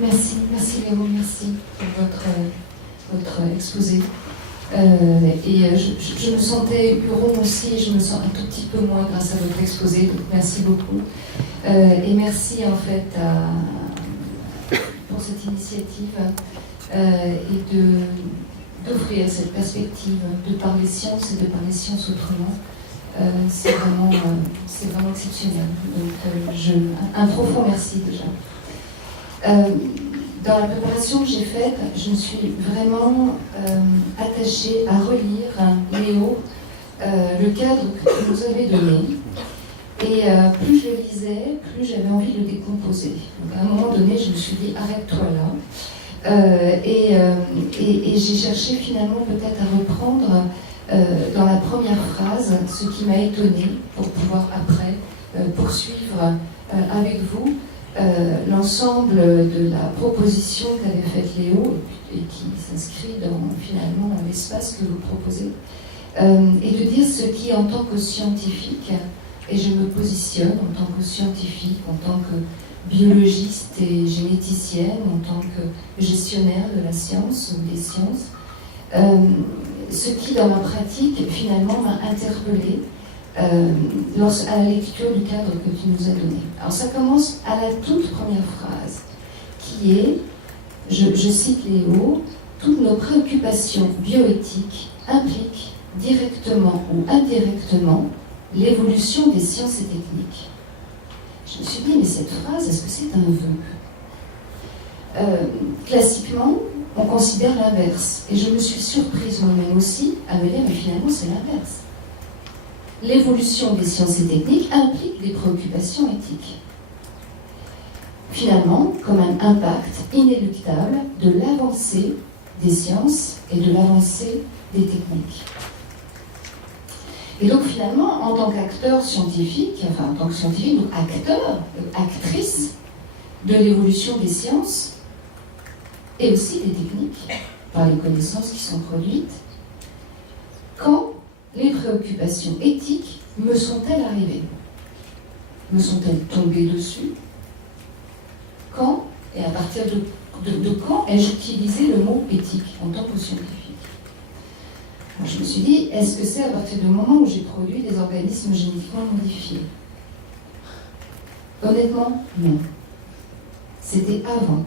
Merci Léo, merci pour votre exposé. Je me sentais Huron aussi, je me sens un tout petit peu moins grâce à votre exposé, donc merci beaucoup. Et merci en fait pour cette initiative et d'offrir cette perspective de parler science et de parler science autrement. C'est vraiment exceptionnel. Donc un profond merci déjà. Dans la préparation que j'ai faite, je me suis vraiment attachée à relire, Léo, le cadre que tu nous avais donné. Et plus je le lisais, plus j'avais envie de le décomposer. Donc à un moment donné, je me suis dit, arrête-toi là. Et j'ai cherché finalement peut-être à reprendre dans la première phrase ce qui m'a étonnée pour pouvoir après poursuivre avec vous l'ensemble de la proposition qu'avait faite Léo et qui s'inscrit dans finalement l'espace que vous proposez, et de dire ce qui en tant que scientifique, et je me positionne en tant que scientifique, en tant que biologiste et généticienne, en tant que gestionnaire de la science ou des sciences, ce qui dans ma pratique finalement m'a interpellée à la lecture du cadre que tu nous as donné. Alors ça commence à la toute première phrase, qui est, je cite Léo, « Toutes nos préoccupations bioéthiques impliquent directement ou indirectement l'évolution des sciences et techniques. » Je me suis dit, mais cette phrase, est-ce que c'est un vœu ? Classiquement, on considère l'inverse. Et je me suis surprise moi-même aussi à me dire, mais finalement, c'est l'inverse. L'évolution des sciences et techniques implique des préoccupations éthiques. Finalement, comme un impact inéluctable de l'avancée des sciences et de l'avancée des techniques. Et donc finalement, en tant qu'acteur scientifique, enfin en tant que scientifique, donc acteur, actrice de l'évolution des sciences et aussi des techniques, par les connaissances qui sont produites, quand les préoccupations éthiques me sont-elles arrivées? Me sont-elles tombées dessus? Quand, et à partir de quand ai-je utilisé le mot éthique en tant que scientifique? Alors je me suis dit, est-ce que c'est à partir du moment où j'ai produit des organismes génétiquement modifiés? Honnêtement, non. C'était avant.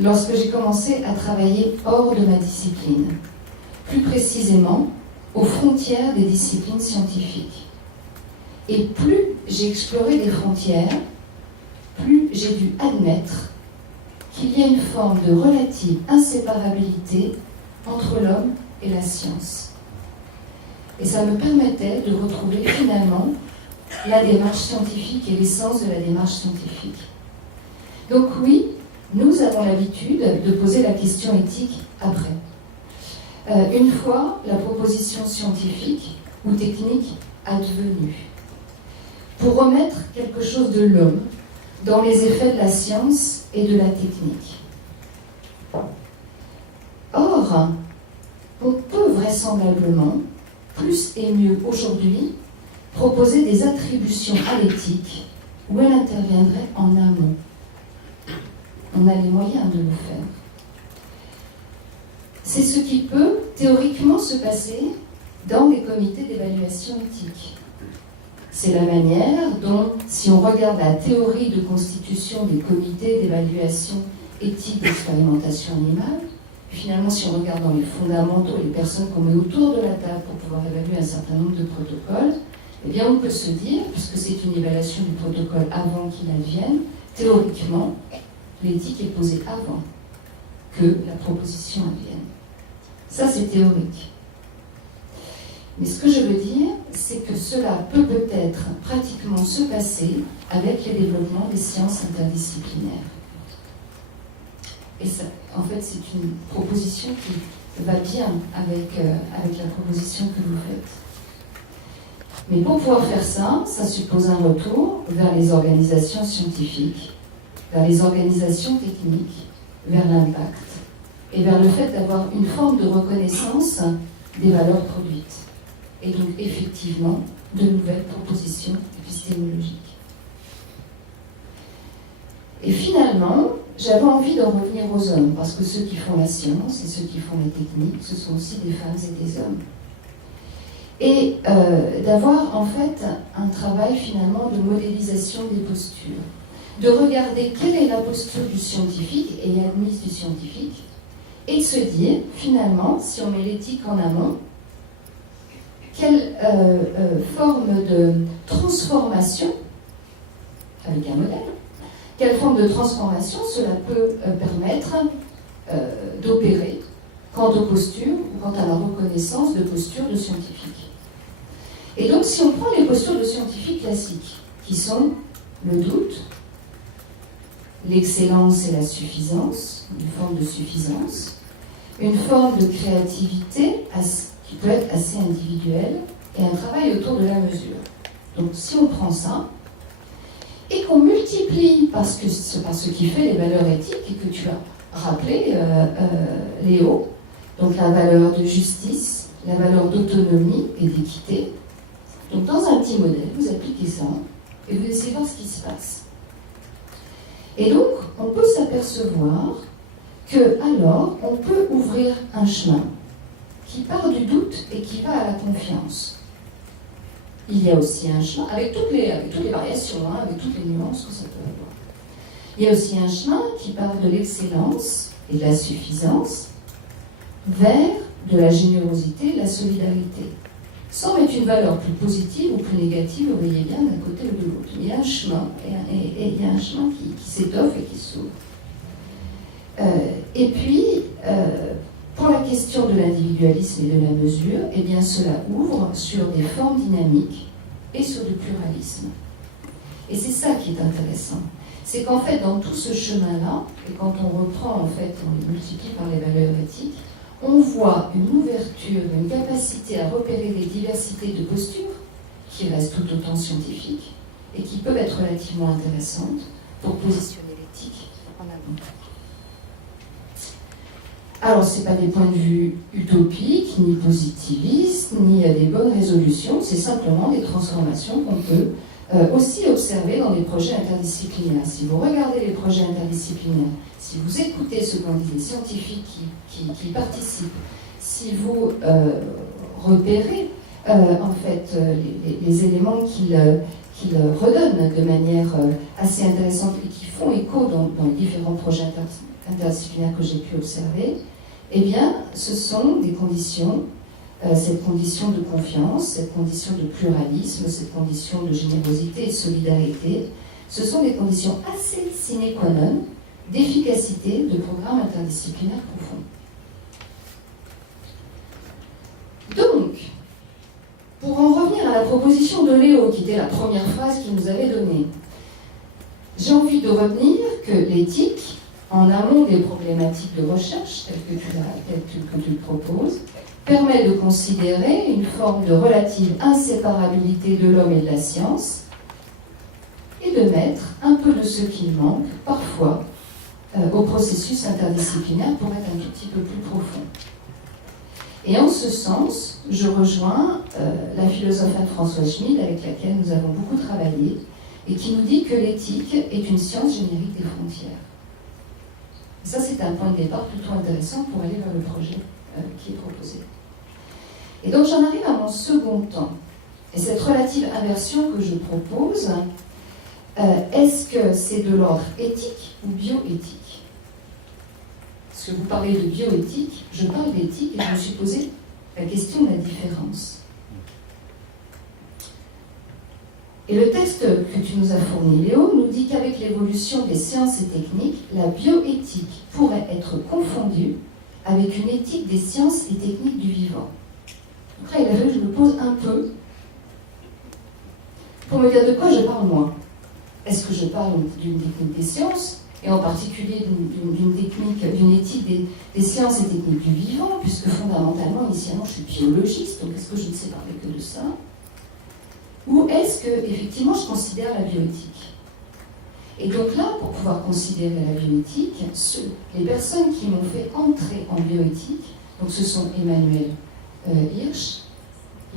Lorsque j'ai commencé à travailler hors de ma discipline, plus précisément aux frontières des disciplines scientifiques. Et plus j'ai exploré les frontières, plus j'ai dû admettre qu'il y a une forme de relative inséparabilité entre l'homme et la science. Et ça me permettait de retrouver finalement la démarche scientifique et l'essence de la démarche scientifique. Donc oui, nous avons l'habitude de poser la question éthique après. Une fois la proposition scientifique ou technique advenue, pour remettre quelque chose de l'homme dans les effets de la science et de la technique. Or, on peut vraisemblablement, plus et mieux aujourd'hui, proposer des attributions à l'éthique où elle interviendrait en amont. On a les moyens de le faire. C'est ce qui peut théoriquement se passer dans les comités d'évaluation éthique. C'est la manière dont, si on regarde la théorie de constitution des comités d'évaluation éthique d'expérimentation animale, finalement, si on regarde dans les fondamentaux, les personnes qu'on met autour de la table pour pouvoir évaluer un certain nombre de protocoles, eh bien, on peut se dire, puisque c'est une évaluation du protocole avant qu'il advienne, théoriquement, l'éthique est posée avant que la proposition advienne. Ça, c'est théorique. Mais ce que je veux dire, c'est que cela peut peut-être pratiquement se passer avec le développement des sciences interdisciplinaires. Et ça, en fait, c'est une proposition qui va bien avec la proposition que vous faites. Mais pour pouvoir faire ça, ça suppose un retour vers les organisations scientifiques, vers les organisations techniques, vers l'impact, et vers le fait d'avoir une forme de reconnaissance des valeurs produites. Et donc, effectivement, de nouvelles propositions épistémologiques. Et finalement, j'avais envie d'en revenir aux hommes, parce que ceux qui font la science et ceux qui font la technique, ce sont aussi des femmes et des hommes. Et d'avoir en fait un travail finalement de modélisation des postures, de regarder quelle est la posture du scientifique et admise du scientifique, et de se dire finalement, si on met l'éthique en amont, quelle forme de transformation, avec un modèle, quelle forme de transformation cela peut permettre d'opérer quant aux postures ou quant à la reconnaissance de postures de scientifiques. Et donc, si on prend les postures de scientifiques classiques, qui sont le doute, l'excellence et la suffisance, une forme de suffisance, une forme de créativité qui peut être assez individuelle, et un travail autour de la mesure. Donc, si on prend ça, et qu'on multiplie par ce qui fait les valeurs éthiques, et que tu as rappelé, Léo, donc la valeur de justice, la valeur d'autonomie et d'équité. Donc dans un petit modèle, vous appliquez ça, et vous essayez de voir ce qui se passe. Et donc, on peut s'apercevoir que, alors, on peut ouvrir un chemin qui part du doute et qui va à la confiance. Il y a aussi un chemin, avec toutes les variations, avec toutes les nuances que ça peut avoir. Il y a aussi un chemin qui part de l'excellence et de la suffisance vers de la générosité et de la solidarité. Sans mettre une valeur plus positive ou plus négative, vous voyez bien, d'un côté ou de l'autre. Il y a un chemin, et il y a un chemin qui s'étoffe et qui s'ouvre. Et puis, pour la question de l'individualisme et de la mesure, eh bien, cela ouvre sur des formes dynamiques et sur du pluralisme. Et c'est ça qui est intéressant. C'est qu'en fait, dans tout ce chemin-là, et quand on reprend, en fait, on les multiplie par les valeurs éthiques, on voit une ouverture, une capacité à repérer des diversités de postures qui restent tout autant scientifiques et qui peuvent être relativement intéressantes pour positionner l'éthique en avant. Alors, ce n'est pas des points de vue utopiques, ni positivistes, ni des bonnes résolutions, c'est simplement des transformations qu'on peut aussi observer dans des projets interdisciplinaires. Si vous regardez les projets interdisciplinaires, si vous écoutez ce qu'ont dit les scientifiques qui participent, si vous repérez en fait les éléments qu'ils redonnent de manière assez intéressante et qui font écho dans les différents projets interdisciplinaires que j'ai pu observer, eh bien, ce sont des conditions, cette condition de confiance, cette condition de pluralisme, cette condition de générosité et de solidarité, ce sont des conditions assez sine qua non d'efficacité de programmes interdisciplinaires profonds. Donc, pour en revenir à la proposition de Léo, qui était la première phrase qu'il nous avait donnée, j'ai envie de retenir que l'éthique, en amont des problématiques de recherche, telles que tu le proposes, permet de considérer une forme de relative inséparabilité de l'homme et de la science et de mettre un peu de ce qu'il manque, parfois, au processus interdisciplinaire pour être un tout petit peu plus profond. Et en ce sens, je rejoins la philosophe Anne-Françoise Schmid, avec laquelle nous avons beaucoup travaillé, et qui nous dit que l'éthique est une science générique des frontières. Et ça, c'est un point de départ plutôt intéressant pour aller vers le projet qui est proposé. Et donc, j'en arrive à mon second temps. Et cette relative inversion que je propose, est-ce que c'est de l'ordre éthique ou bioéthique? Parce que vous parlez de bioéthique, je parle d'éthique et je me suis posé la question de la différence. Et le texte que tu nous as fourni, Léo, nous dit qu'avec l'évolution des sciences et techniques, la bioéthique pourrait être confondue avec une éthique des sciences et techniques du vivant. Donc là, il a fallu que je me pose un peu pour me dire de quoi je parle moi. Est-ce que je parle d'une technique des sciences, et en particulier d'une éthique des sciences et techniques du vivant, puisque fondamentalement, initialement, je suis biologiste, donc est-ce que je ne sais parler que de ça? Ou est-ce que, effectivement, je considère la bioéthique? Et donc là, pour pouvoir considérer la bioéthique, les personnes qui m'ont fait entrer en bioéthique, donc ce sont Emmanuel Hirsch,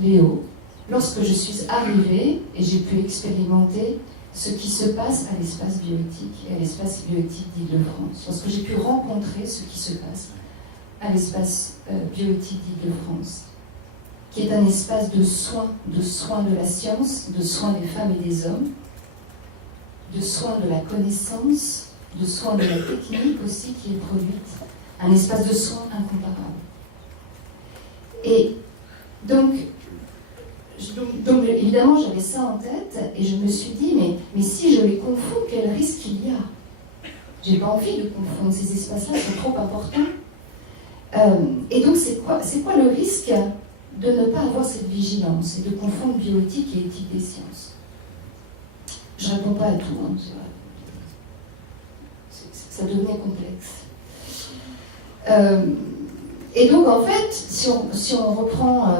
Léo, lorsque je suis arrivée et j'ai pu expérimenter ce qui se passe à l'espace bioéthique et à l'espace bioéthique d'Île-de-France. Lorsque j'ai pu rencontrer ce qui se passe à l'espace bioéthique d'Île-de-France, qui est un espace de soins de la science, de soins des femmes et des hommes, de soins de la connaissance, de soins de la technique aussi qui est produite, un espace de soins incomparable. Et donc évidemment, j'avais ça en tête et je me suis dit, mais si je les confonds, quel risque il y a? J'ai pas envie de confondre, ces espaces-là sont trop importants. Et donc, c'est quoi le risque de ne pas avoir cette vigilance et de confondre bioéthique et éthique des sciences? Je ne réponds pas à tout, hein, c'est vrai. Ça devenait complexe. Et donc, en fait, si on reprend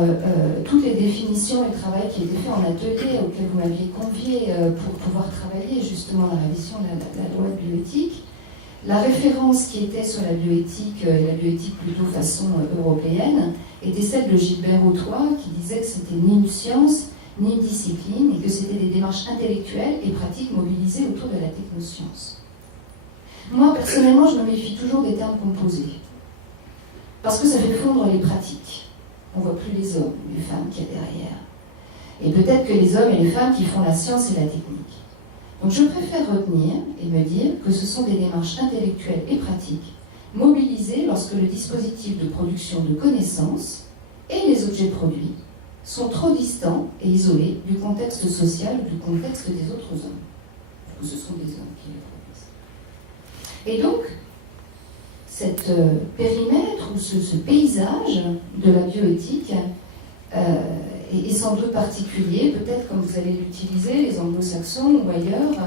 toutes les définitions et le travail qui a été fait en atelier, auquel vous m'aviez convié pour pouvoir travailler justement la révision de la loi de bioéthique, la référence qui était sur la bioéthique, et la bioéthique plutôt façon européenne, était celle de Gilbert Ottois, qui disait que c'était ni une science, ni une discipline, et que c'était des démarches intellectuelles et pratiques mobilisées autour de la technoscience. Moi, personnellement, je me méfie toujours des termes composés. Parce que ça fait fondre les pratiques. On ne voit plus les hommes, les femmes qu'il y a derrière. Et peut-être que les hommes et les femmes qui font la science et la technique. Donc je préfère retenir et me dire que ce sont des démarches intellectuelles et pratiques mobilisées lorsque le dispositif de production de connaissances et les objets produits sont trop distants et isolés du contexte social ou du contexte des autres hommes. Ou ce sont des hommes qui les produisent. Et donc, cet périmètre ou ce paysage de la bioéthique est sans doute particulier, peut-être comme vous allez l'utiliser, les anglo-saxons ou ailleurs,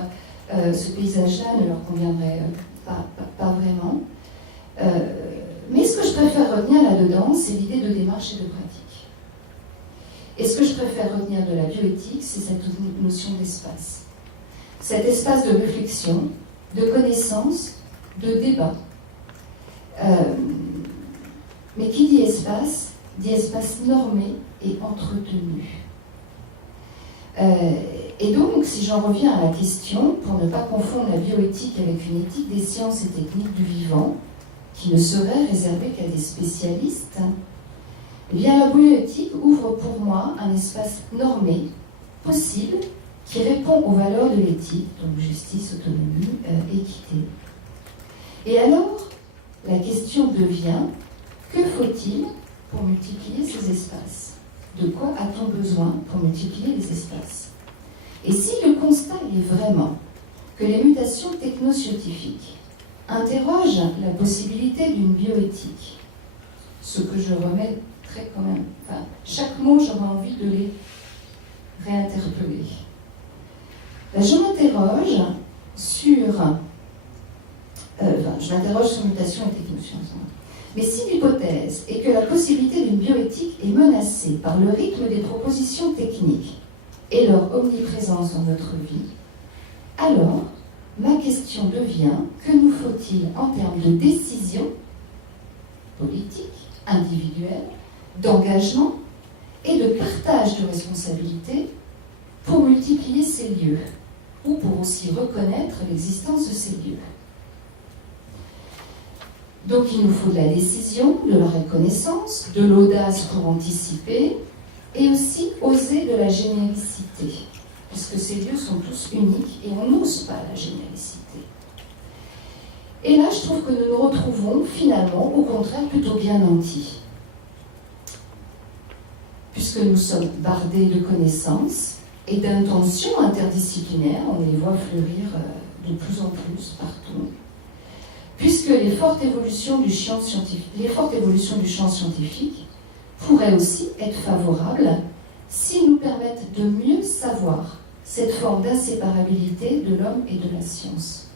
ce paysage-là ne leur conviendrait pas vraiment. Mais ce que je préfère retenir là-dedans, c'est l'idée de démarche et de pratique. Et ce que je préfère retenir de la bioéthique, c'est cette notion d'espace. Cet espace de réflexion, de connaissance, de débat. Mais qui dit espace normé et entretenu. Et donc, si j'en reviens à la question, pour ne pas confondre la bioéthique avec une éthique des sciences et techniques du vivant, qui ne serait réservée qu'à des spécialistes, eh bien la bioéthique ouvre pour moi un espace normé, possible, qui répond aux valeurs de l'éthique, donc justice, autonomie, équité. Et alors, la question devient, que faut-il pour multiplier ces espaces? De quoi a-t-on besoin pour multiplier les espaces? Et si le constat est vraiment que les mutations technoscientifiques interrogent la possibilité d'une bioéthique, ce que je remettrai quand même, enfin, chaque mot j'aurais envie de les réinterpeller. Je m'interroge sur mutation et technosciences. Mais si l'hypothèse est que la possibilité d'une bioéthique est menacée par le rythme des propositions techniques et leur omniprésence dans notre vie, alors ma question devient, que nous faut-il en termes de décision politique, individuelle, d'engagement et de partage de responsabilités pour multiplier ces lieux ou pour aussi reconnaître l'existence de ces lieux. Donc il nous faut de la décision, de la reconnaissance, de l'audace pour anticiper et aussi oser de la généricité, puisque ces lieux sont tous uniques et on n'ose pas la généricité. Et là, je trouve que nous nous retrouvons finalement, au contraire, plutôt bien nantis, puisque nous sommes bardés de connaissances et d'intentions interdisciplinaires, on les voit fleurir de plus en plus partout, puisque les fortes évolutions du champ scientifique pourraient aussi être favorables s'ils nous permettent de mieux savoir cette forme d'inséparabilité de l'homme et de la science.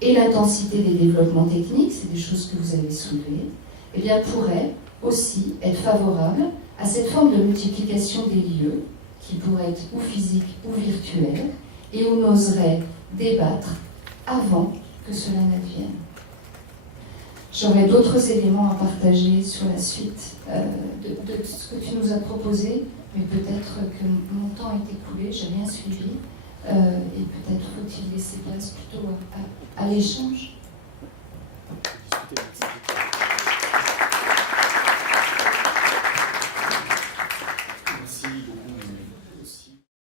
Et l'intensité des développements techniques, c'est des choses que vous avez soulevées, eh bien, pourrait aussi être favorable à cette forme de multiplication des lieux, qui pourrait être ou physique ou virtuelle, et où on oserait débattre avant que cela n'advienne. j'aurais d'autres éléments à partager sur la suite de ce que tu nous as proposé, mais peut-être que mon temps est écoulé, j'ai rien suivi, et peut-être faut-il laisser place plutôt à l'échange.